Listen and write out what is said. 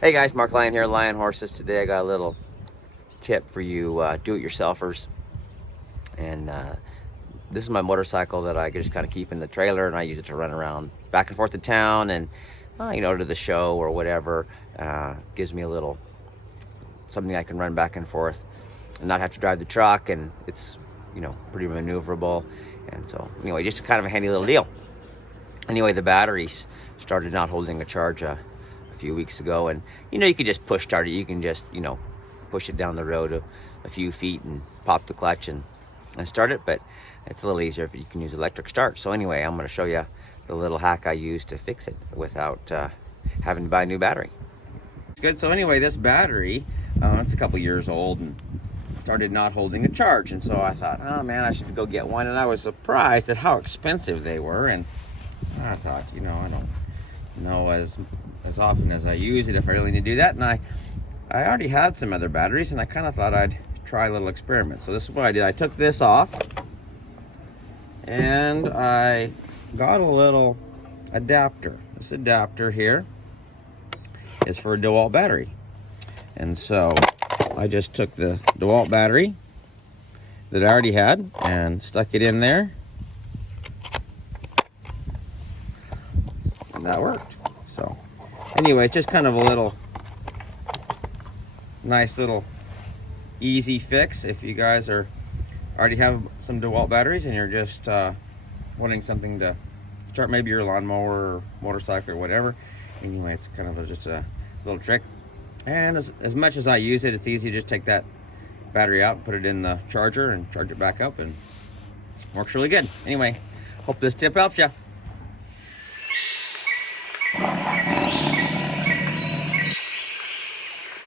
Hey guys, Mark Lyon here, Lion Horses. Today I got a little tip for you do-it-yourselfers. And this is my motorcycle that I just kind of keep in the trailer, and I use it to run around back and forth to town and to the show or whatever. Gives me a little something I can run back and forth and not have to drive the truck, and it's pretty maneuverable. And so anyway, just kind of a handy little deal. Anyway, the batteries started not holding a charge a few weeks ago, and you can just push start it. You can just push it down the road a few feet and pop the clutch and start it, but it's a little easier if you can use electric start. So anyway, I'm going to show you the little hack I use to fix it without having to buy a new battery. It's good. So anyway, this battery, it's a couple years old and started not holding a charge, and so I thought, oh man, I should go get one. And I was surprised at how expensive they were, and I thought, I don't know as often as I use it if I really need to do that. And I already had some other batteries, and I kind of thought I'd try a little experiment. So this is what I did. I took this off and I got a little adapter. This adapter here is for a DeWalt battery. And so I just took the DeWalt battery that I already had and stuck it in there. And that worked. So anyway, it's just kind of a little nice little easy fix if you guys already have some DeWalt batteries and you're just wanting something to start maybe your lawnmower or motorcycle or whatever. Anyway, it's kind of just a little trick. And as much as I use it, it's easy to just take that battery out and put it in the charger and charge it back up, and works really good. Anyway, hope this tip helps you.